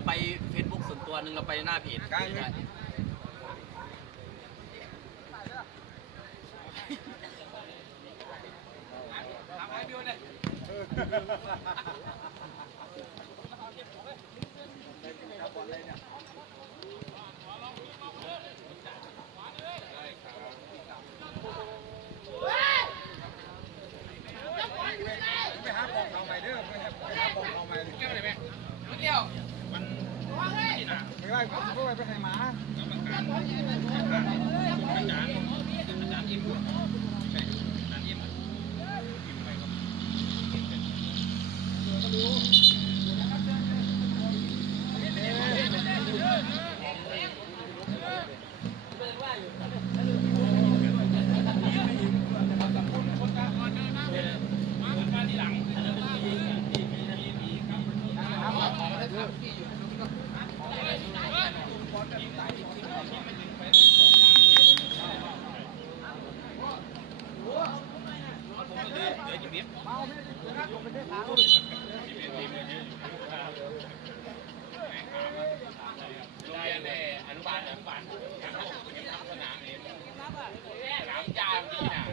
เราไปเฟซบุ๊กส่วนตัวหนึ่งเราไปหน้าเพจกลางไหม ไปหาปองเขาใหม่เด้อไปหาปองเขาใหม่เลยแก้วเลยไหมเกี่ยวมันไม่ว่าผมจะไปไปให้หมา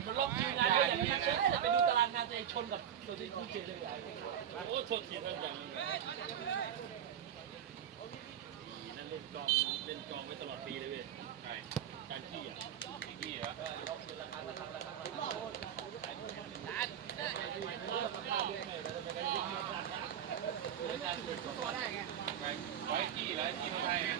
มันลบคิวงานด้วยอย่างนี้เฉยแต่ไปดูตารางงานตัวเอง ชนกับตัวที่คู่เจเลยโอ้โทษทีท่านอย่างนั่นเล่นกองเล่นกองไว้ตลอดปีเลยเว้ยใช่การขี้อะขี้เหรอไว้ขี้แล้วขี้ไม่ได้ไง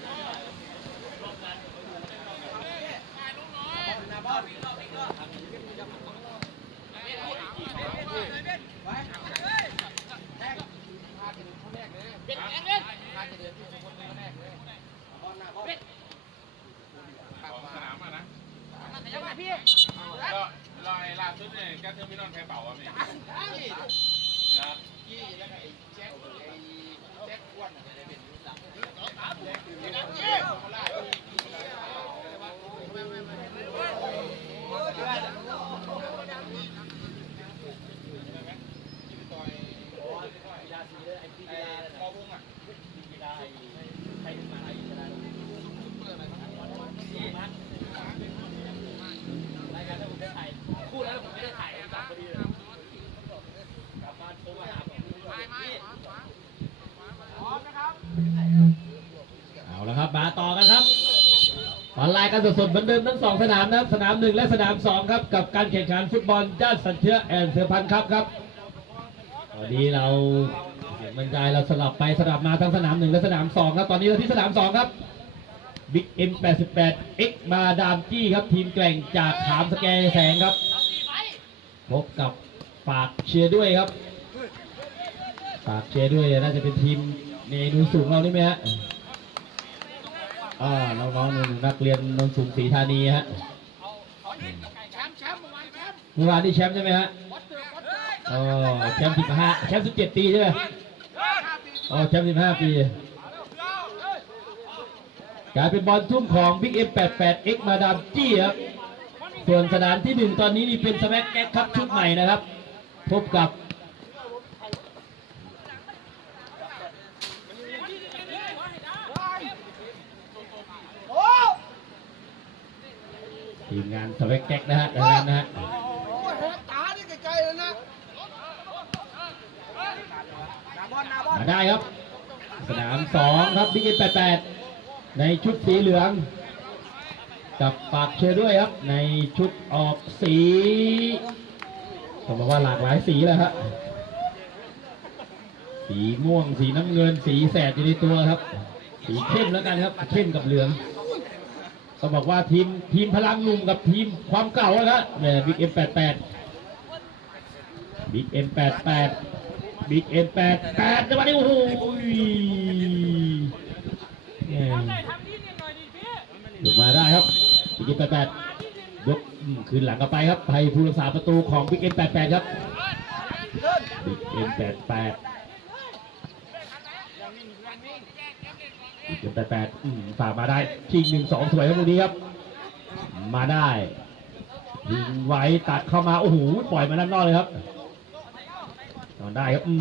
ของสนามอะนะก็ลอยล่าสุดเนี่ยแกเทอร์มินอลแพ้เป่าอะพี่นะ คู่แล้วผมไม่ได้ถ่ายกลับพอดีเลยกลับบ้านโทรมาหาผมพี่ เอาละครับมาต่อกันครับออนไลน์ กันสดๆเหมือนเดิมทั้งสองสนามนะครับสนามหนึ่งและสนามสองครับกับการแข่งขันฟุตบอลญาติสัญเชื้อแอนเสือพันครับครับวันนี้เราเห็นบรรยายเราสลับไปสลับมาทั้งสนามหนึ่งและสนามสองครับตอนนี้เราที่สนามสองครับบิ๊กเอ็ม88 X มาดามจี้ครับทีมแกร่งจากขามสแกแสงครับพบกับฝากเชียร์ด้วยครับฝากเชียร์ด้วยน่าจะเป็นทีมเมนูสูงเรานี่ไหมฮะ อ่าน้องๆหนึ่งนักเรียนนนทสูงศรีธานีฮะเมื่อวานนี่แชมป์ใช่ไหมฮะอ๋อแชมป์สิบห้าแชมป์สิบเจ็ดปีใช่ไหมอ๋อแชมป์สิบห้าปีกลายเป็นบอลทุ่มของ Big M 88 X มาดามจี้ครับส่วนสนามที่หนึ่งตอนนี้นี่เป็นสแม็กแก๊กครับชุดใหม่นะครับ พบกับ ทีมงานสแม็กแก๊กนะฮะดังนั้นนะฮะตานี่ไกลๆเลยนะนาบอลนาบอลมาได้ครับ สนามสองครับบิ๊กเอ็แปดแปดในชุดสีเหลือง กับปากเชียร์ด้วยครับ ในชุดออกสีต้องบอกว่าหลากหลายสีแล้วครับสีม่วงสีน้ำเงิน สีแสดอยู่ในตัวครับ สีเข้มแล้วกันครับ เข้มกับเหลือง ต้องบอกว่าทีมทีมพลังหนุ่มกับทีมความเก่าแล้วครับแหมบิ๊กเอ็มแปดแปดบิ๊กเอ็มแปดแปดบิ๊กเอ็มแปดแปดจังหวะนี้โอ้โหแหม่ยกมาได้ครับบิ๊กเอ็มแปดแปดยกคืนหลังกับไปครับให้ผู้รักษาประตูของบิ๊กเอ็มแปดแปดครับบิ๊กเอ็มแปดแปดบิ๊ก เอ็มแปดแปดฝากมาได้ชิงหนึ่งสองสวยครับลูกนี้ครับ มาได้ยิงไว้ตัดเข้ามา โอ้โหปล่อยมาด้านนอกเลยครับตมาได้ครับอื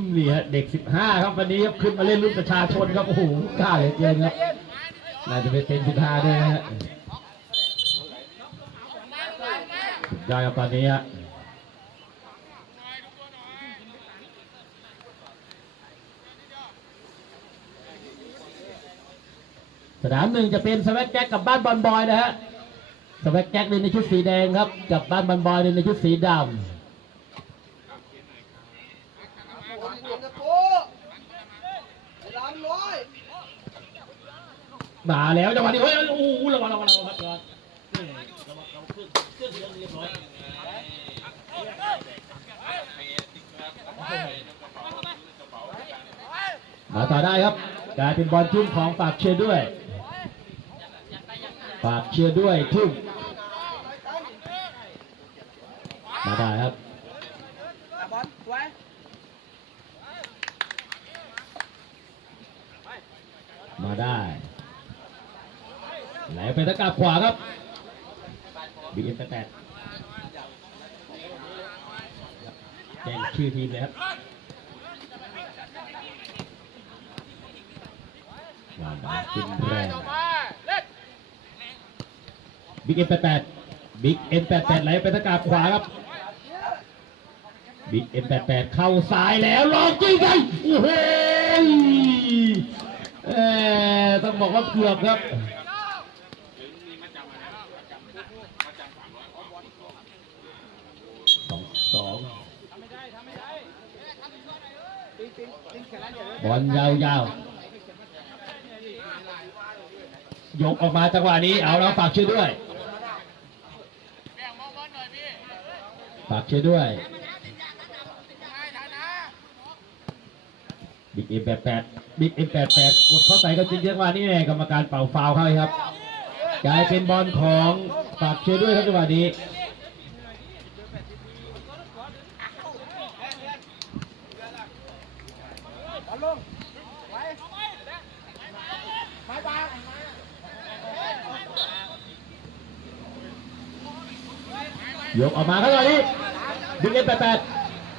มนี่ฮะเด็ก15ครับวันนี้ครับขึ้นมาเล่นรุ่นประชาชนครับโอ้โหกล้าเหลือเกินครับน่าจะเป็นเต็ม15ด้วยนะฮะสุดยอดครับตอนนี้ฮะ สนามหนึ่งจะเป็นสวัสแจ็คกับบ้านบอลบอยนะฮะสวัสแจ็คเล่นในชุดสีแดงครับ กับบ้านบอลบอยเล่นในชุดสีดำมาแล้วจังหวะนี้เฮ้ยโอ้โหระวังระวังระวังครับระวังระวังระวังเครื่องเรียบร้อยมาต่อได้ครับกลายเป็นบอลทุ่มของฝากเชียร์ด้วย ฝากเชียร์ด้วยทุ่มมาได้ครับมาได้ ไหลไปตะกร้าขวาครับบีเอ็มแปดแจ้งชื่อทีมเลยครับวางบอลขึ้นแรง บิ๊กเอ็มแปดแปดบิ๊กเอ็มแปดแปดไหลไปตะกร้าขวาครับบิ๊กเอ็มแปดแปดเข้าซ้ายแล้วลองจริงกันโอ้โหเออต้องบอกว่าเกือบครับสองสองบอลยาวๆยกออกมาจังหวะนี้เอาแล้วฝากช่วยด้วย ฝากช่วยด้วยบิ๊กเอ็มแปดแปดบิ๊กเอ็มแปดแปดกดเข้าใส่ก็จริงจังหวะนี้แน่กรรมการเป่าฟาวเข้าครับกลายเป็นบอลของฝากช่วยด้วยครับจังหวะนี้ บอลลงไว้ไม้บาง ยกออกมาครับตอนนี้บิ๊กเอ็มแปดแปด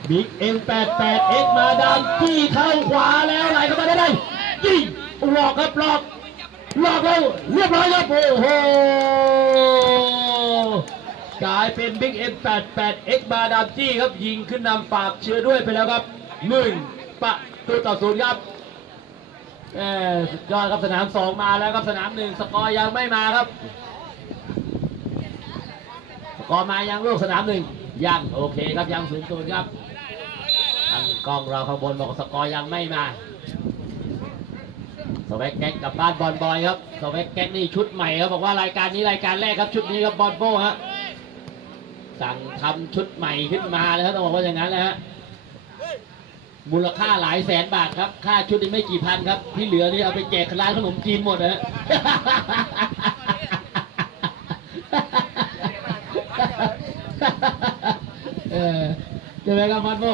บิ๊กเอ็มแปดแปดเอ็กมาดามจี้เข้าขวาแล้วไหลเข้ามาได้ไงจี้หลอกครับหลอกหลอกแล้วเรียบร้อยครับโอ้โหกลายเป็นบิ๊กเอ็มแปดแปดเอ็กมาดามจี้ครับยิงขึ้นนำฝากเชื้อด้วยไปแล้วครับหนึ่งปะตูต่อศูนย์ครับแหม่สุดยอดครับสนามสองมาแล้วครับสนามหนึ่งสกอร์ยังไม่มาครับ กอมายังลูกสนามหนึ่งยังโอเคครับยังศูนย์ศูนย์ครับทางกล้องเราข้างบนบอกว่าสกอร์ยังไม่มาสวักแก๊กกับบ้านบอลบอยครับสวักแก๊กนี่ชุดใหม่ครับบอกว่ารายการนี้รายการแรกครับชุดนี้ครับบอลโบฮะสั่งทำชุดใหม่ขึ้นมาเลยครับต้องบอกว่าอย่างนั้นนะฮะมูลค่าหลายแสนบาทครับ ค่าชุดนี้ไม่กี่พันครับ ที่เหลือนี่เอาไปแจกร้านขนมจีนหมดนะฮะ เออใช่ไหมครับมันโบ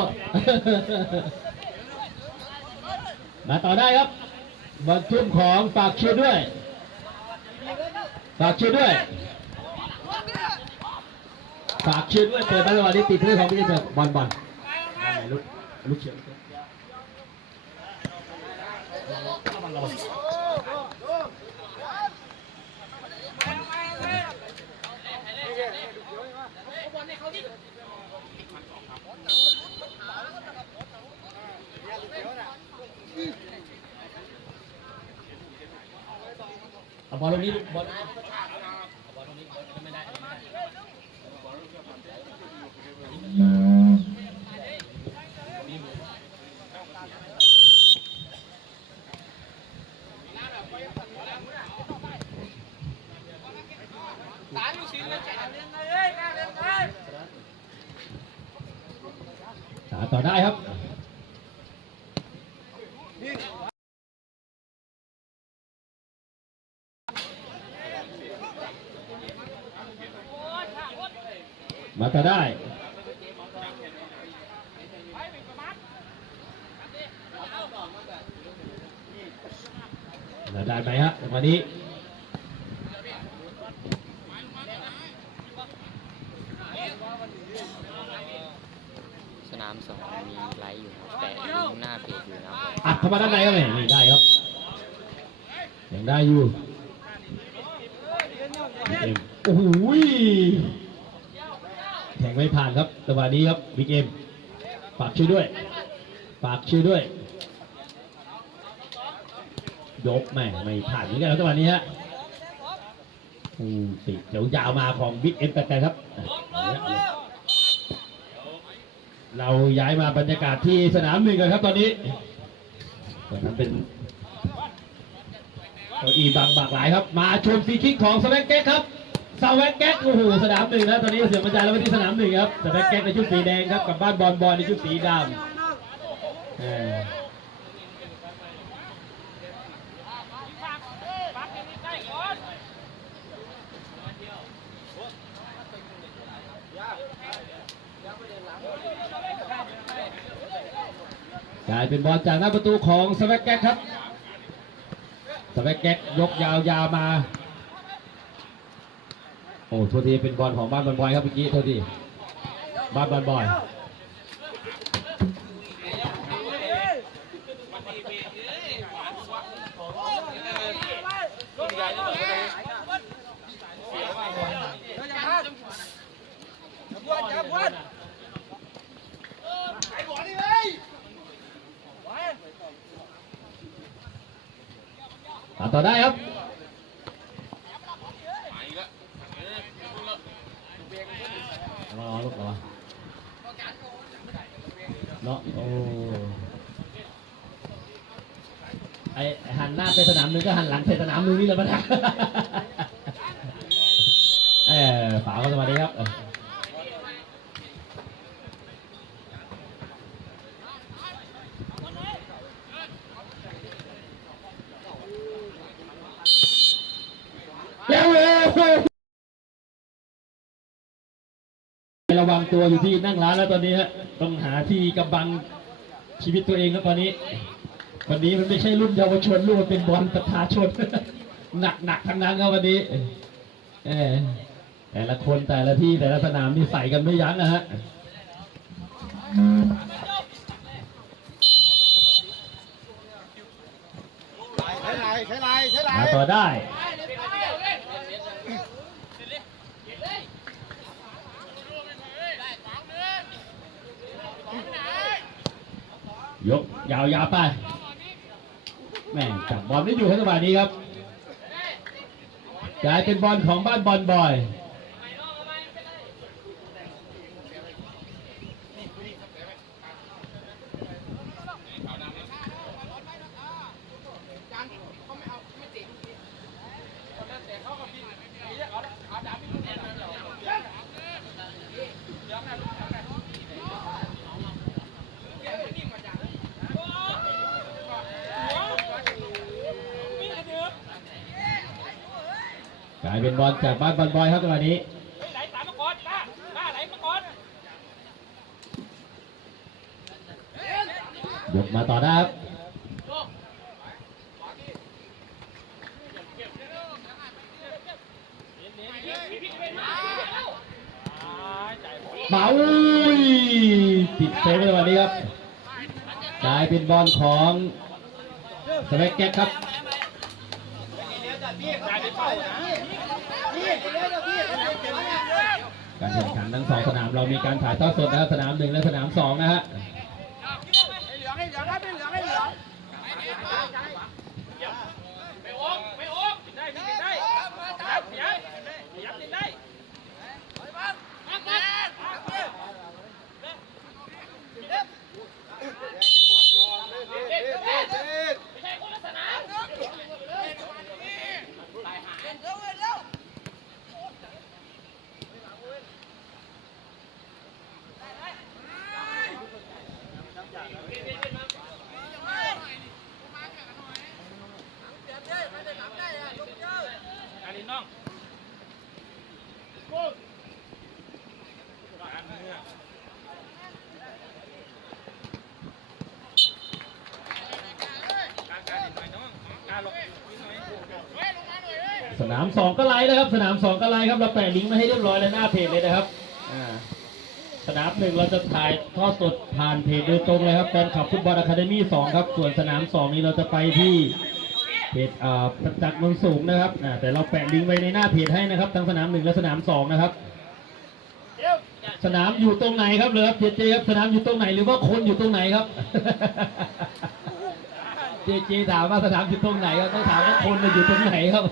มาต่อได้ครับบอลทุ่มของฝากเชียร์ด้วย ฝากเชียร์ด้วย ฝากเชียร์ด้วยเปิดมาจังหวะนี้ติดเรื่องของพี่เปิดบอลบอลบอลลูกลูกเชียร์ลูกเชียร์ระวังระวัง บอลตรงนี้ลูกบอลตรงนี้เอาบอลตรงนี้บอลไม่ได้ไม่ได้หาต่อได้ครับ จะได้ได้ไหมฮะวันนี้สนามสองมีไลท์อยู่แต่ลิงหน้าเพจอยู่นะอัดเข้ามาด้านในก็ไมนี่ได้ครับยังได้อยู่โอ้โห แข่งไม่ผ่านครับจังหวะนี้ครับบิ๊กเอ็มฝากช่วยด้วย ฝากช่วยด้วย ยกแม่ไม่ผ่านเหมือนกันครับจังหวะนี้ฮะอืมติดเดี๋ยวยาวมาของบิ๊กเอ็มแปดครับ เราย้ายมาบรรยากาศที่สนามหนึ่งกันครับตอนนี้ตอนนั้นเป็นเก้าอี้บางบากหลายครับ มาชมฟรีคิกของสแวกแก๊กครับ สแวกแก๊กโอ้โหสนามหนึ่งนะตอนนี้เสือบรรยายแล้วไปที่สนามหนึ่งครับสแวกแก๊กในชุดสีแดงครับกับบ้านบอลบอลในชุดสีดำเออกลายเป็นบอลจากหน้าประตูของสแวกแก๊กครับสแวกแก๊กยกยาวๆมา โอ้โทษทีเป็นบอลของบ้านบอลบอยครับเมื่อกี้โทษทีบ้านบอลบอยตามต่อได้ครับ รอลูกรอ เนาะ โอ้ ไอหันหน้าไปสนามหนึงก็หันหลังไปสนามหนึงนี่แหละมันเออฝาก็สวัสดีครับระวังตัวอยู่ที่นั่งร้านแล้วตอนนี้ฮะ ต้องหาที่กำบังชีวิตตัวเองแล้วตอนนี้ วันนี้มันไม่ใช่รุ่นเยาวชนลูกมันเป็นบอลประชาชน หนักหนักทั้งนั้นครับวันนี้เออแต่ละคนแต่ละที่แต่ละสนามนี่ใส่กันไม่ยั้งนะฮะใช้ไรใช้ไรใช้ไรมาต่อได้ ยกยาวๆไป แม่งจับบอลไม่อยู่ครับจังหวะนี้ครับกลายเป็นบอลของบ้านบอลบอย บอลจากบ้านบอลบอยครับจังหวะนี้ไหลตามมาก่อนป้าป้าไหลมาก่อนยกมาต่อได้ครับเมาอุ้ยติดเซฟไปจังหวะนี้ครับกลายเป็นบอลของสเปกแก๊กครับ การแข่งขันทั้งสองสนามเรามีการถ่ายทอดสดนะสนามหนึ่งและสนามสองนะฮะ ไม่ออกไม่ออกได้ได้ได้ยับยับยับได้ อันนี้น้อง สนามสองก็ไลฟ์นะครับ สนามสองก็ไลฟ์ครับเราแปะลิงก์มาให้เรียบร้อยแล้วหน้าเพจเลยนะครับสนามหนึ่งเราจะถ่ายทอดสดผ่านเพจโดยตรงเลยครับแฟนคลับฟุตบอลอะคาเดมี่สองครับ ส่วนสนามสองนี้เราจะไปที่เพจอ่าประจักษ์เมืองสูงนะครับแต่เราแปะลิงก์ไว้ในหน้าเพจให้นะครับทั้งสนามหนึ่งและสนามสองนะครับสนามอยู่ตรงไหนครับเลยครับเจเจครับสนามอยู่ตรงไหนหรือว่าคนอยู่ตรงไหนครับเจเจถามว่าสนามอยู่ตรงไหนครับต้องถามว่าคนน่ะอยู่ตรงไหนครับ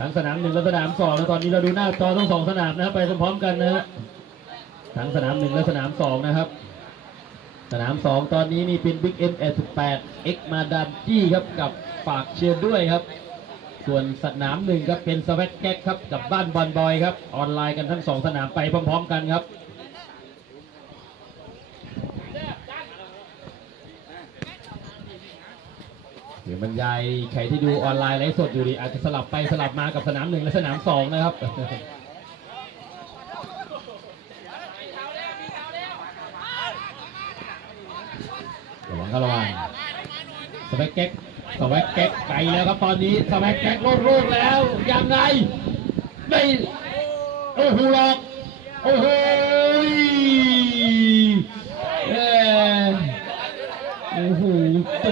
ทั้งสนามหนึ่งและสนามสองนะตอนนี้เราดูหน้าจอทั้งสองสนามนะครับไปพร้อมๆกันนะฮะทั้งสนามหนึ่งและสนามสองนะครับ สนามสองตอนนี้นี่เป็น Big M 8 X มาดามจี้ครับกับฝากเชียร์ด้วยครับ ส่วนสนามหนึ่งครับเป็นสวัสดแก๊กครับกับบ้านบอลบอยครับออนไลน์กันทั้งสองสนามไปพร้อม ๆ กันครับ เดี๋ยวบรรยายใครที่ดูออนไลน์ไลฟ์สดอยู่ดีอาจจะสลับไปสลับมากับสนามหนึ่งและสนามสองนะครับระวังครับระวังสวักแก๊กสวักแก๊กไกลแล้วครับตอนนี้สวักแก๊กโล่งๆแล้วยังไงไม่โอ้โหหลอกโอ้โหเอ้ยโอ้โหโด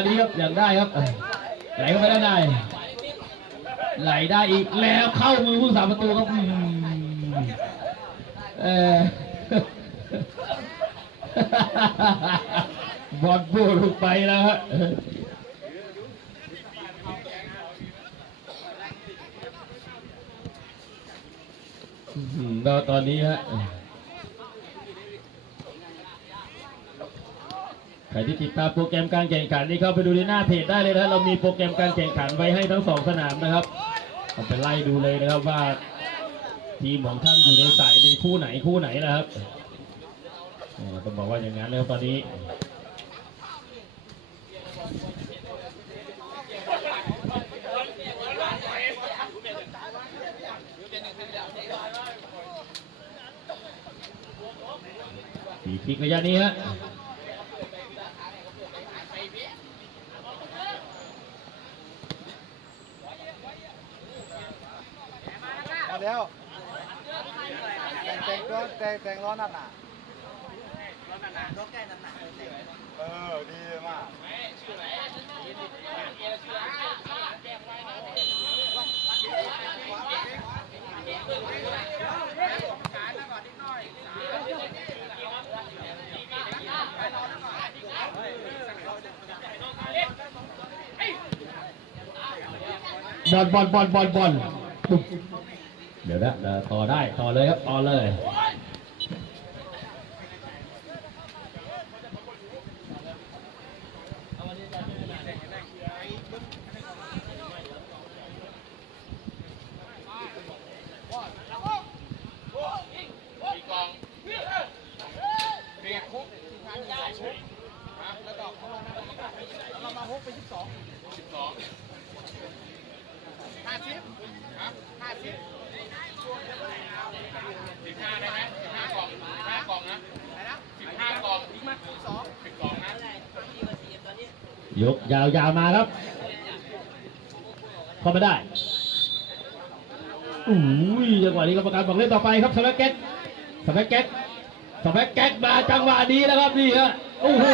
นนี้ครับอยากได้ครับไหลเข้าไปได้ในไหลได้อีกแล้วเข้ามือผู้สาประตูครับเออบอลบลงไปแล้วฮะอื้อหือแล้วตอนนี้ฮะ ใค รที่ติดตามโปรแกรมการแข่งขันนี่เข้าไปดูในหน้าเพจได้เลยนะเรามีโปรแกรมการแข่งขันไว้ให้ทั้งสองสนามนะครับเอาไปไล่ดูเลยนะครับว่า ทีมของท่านอยู่ในสายในคู่ไหนคู่ไหนนะครับต้องบอกว่าอย่างนั้นแล้วตอนนี้ปีกระยะนี้ฮะ แล้ว แต่งแต่งร้อนแต่งแต่งร้อนหนั่นน่ะเออ ดีมากบอลบอลบอลบอลบอล เดี๋ยวนะเดี๋ยวต่อได้ต่อเลยครับต่อเลย สิบห้าได้ไหมสิบห้ากล่องสิบห้ากล่องนะสิบห้ากล่องสิบสองสิบสองนะ ยกยาวๆมาครับ เข้ามาได้อุ้ยจังหวะนี้กรรมการบอกเล่นต่อไปครับสแปกเก็ตสแปกเก็ตสแปกเก็ตมาจังหวะนี้นะครับนี่ฮะโอ้โห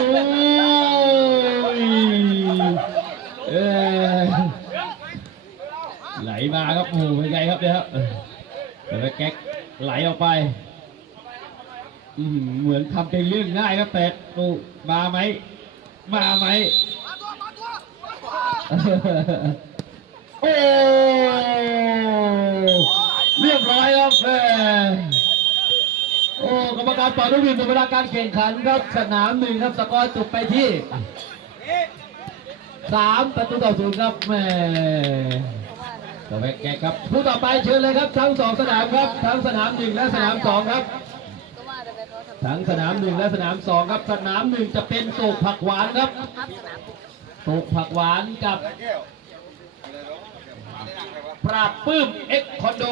ไหลมาครับโอ้โหเป็นไงครับเนี่ยครับสแปกเก็ตไหลออกไปเหมือนทำเป็นเรื่องง่ายครับแต่ดูมาไหมมาไหม โอ้เรียบร้อยครับแม่โอ้กรรมการเป่าลูกบิดหมดเวลาการแข่งขันครับสนามหนึ่งครับสกอร์จบไปที่สามประตูต่อศูนย์ครับแม่ต่อไปแกครับผู้ต่อไปเชิญเลยครับทั้งสองสนามครับทั้งสนามหนึ่งและสนามสองครับทำทั้งสนามหนึ่งและสนามสองครับสนามหนึ่งจะเป็นโศกผักหวานครับ ปลูกผักหวานกับแก้วอะไรเนาะมาได้หนักเลยวะปราบปื้มเอ็กคอนโด